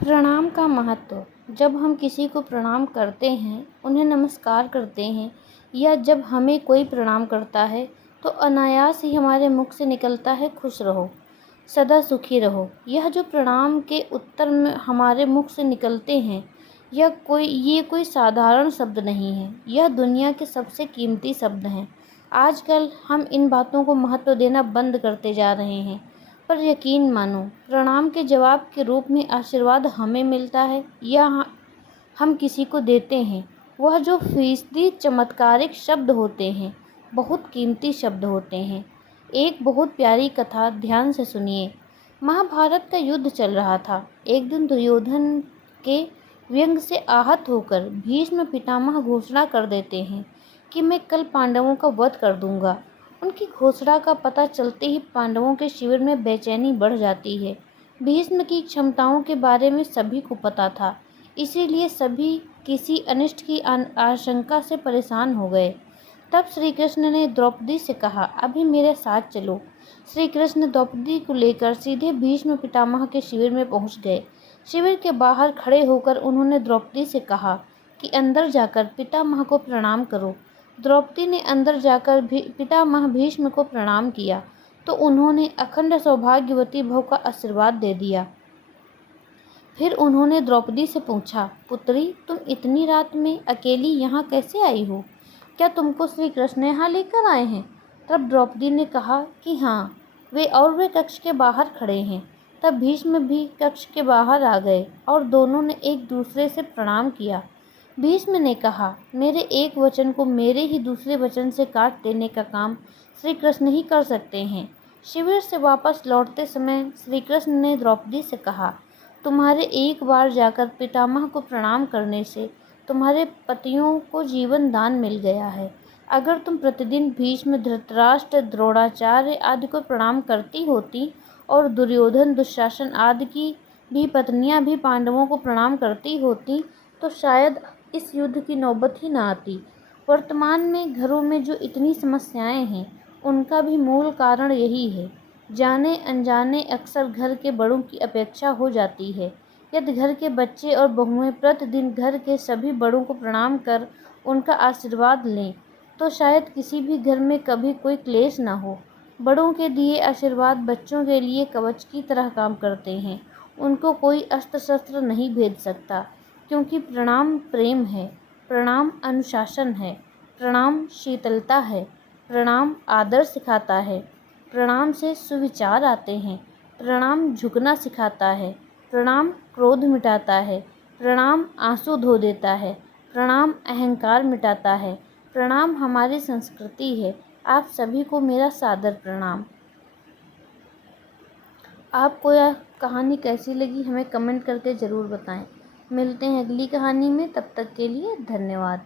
प्रणाम का महत्व। जब हम किसी को प्रणाम करते हैं, उन्हें नमस्कार करते हैं या जब हमें कोई प्रणाम करता है तो अनायास ही हमारे मुख से निकलता है खुश रहो, सदा सुखी रहो। यह जो प्रणाम के उत्तर में हमारे मुख से निकलते हैं ये कोई साधारण शब्द नहीं है, यह दुनिया के सबसे कीमती शब्द हैं। आजकल हम इन बातों को महत्व देना बंद करते जा रहे हैं, पर यकीन मानो, प्रणाम के जवाब के रूप में आशीर्वाद हमें मिलता है या हम किसी को देते हैं, वह जो फीसदी चमत्कारिक शब्द होते हैं, बहुत कीमती शब्द होते हैं। एक बहुत प्यारी कथा ध्यान से सुनिए। महाभारत का युद्ध चल रहा था। एक दिन दुर्योधन के व्यंग से आहत होकर भीष्म पितामह घोषणा कर देते हैं कि मैं कल पांडवों का वध कर दूंगा। उनकी घोषणा का पता चलते ही पांडवों के शिविर में बेचैनी बढ़ जाती है। भीष्म की क्षमताओं के बारे में सभी को पता था, इसीलिए सभी किसी अनिष्ट की आशंका से परेशान हो गए। तब श्री कृष्ण ने द्रौपदी से कहा, अभी मेरे साथ चलो। श्री कृष्ण द्रौपदी को लेकर सीधे भीष्म पितामह के शिविर में पहुंच गए। शिविर के बाहर खड़े होकर उन्होंने द्रौपदी से कहा कि अंदर जाकर पितामह को प्रणाम करो। द्रौपदी ने अंदर जाकर पितामह भीष्म को प्रणाम किया तो उन्होंने अखंड सौभाग्यवती भव का आशीर्वाद दे दिया। फिर उन्होंने द्रौपदी से पूछा, पुत्री, तुम इतनी रात में अकेली यहाँ कैसे आई हो? क्या तुमको श्री कृष्ण यहाँ लेकर आए हैं? तब द्रौपदी ने कहा कि हाँ, वे कक्ष के बाहर खड़े हैं। तब भीष्म भी कक्ष के बाहर आ गए और दोनों ने एक दूसरे से प्रणाम किया। भीष्म ने कहा, मेरे एक वचन को मेरे ही दूसरे वचन से काट देने का काम श्री कृष्ण ही कर सकते हैं। शिविर से वापस लौटते समय श्री कृष्ण ने द्रौपदी से कहा, तुम्हारे एक बार जाकर पितामह को प्रणाम करने से तुम्हारे पतियों को जीवन दान मिल गया है। अगर तुम प्रतिदिन भीष्म, धृतराष्ट्र, द्रोणाचार्य आदि को प्रणाम करती होती और दुर्योधन, दुशासन आदि की भी पत्नियां भी पांडवों को प्रणाम करती होती तो शायद इस युद्ध की नौबत ही न आती। वर्तमान में घरों में जो इतनी समस्याएं हैं, उनका भी मूल कारण यही है। जाने अनजाने अक्सर घर के बड़ों की अपेक्षा हो जाती है। यदि घर के बच्चे और बहुएं प्रतिदिन घर के सभी बड़ों को प्रणाम कर उनका आशीर्वाद लें, तो शायद किसी भी घर में कभी कोई क्लेश न हो। बड़ों के दिए आशीर्वाद बच्चों के लिए कवच की तरह काम करते हैं। उनको कोई अस्त्र शस्त्र नहीं भेद सकता, क्योंकि प्रणाम प्रेम है, प्रणाम अनुशासन है, प्रणाम शीतलता है, प्रणाम आदर सिखाता है, प्रणाम से सुविचार आते हैं, प्रणाम झुकना सिखाता है, प्रणाम क्रोध मिटाता है, प्रणाम आंसू धो देता है, प्रणाम अहंकार मिटाता है, प्रणाम हमारी संस्कृति है। आप सभी को मेरा सादर प्रणाम। आपको यह कहानी कैसी लगी हमें कमेंट करके ज़रूर बताएं। मिलते हैं अगली कहानी में, तब तक के लिए धन्यवाद।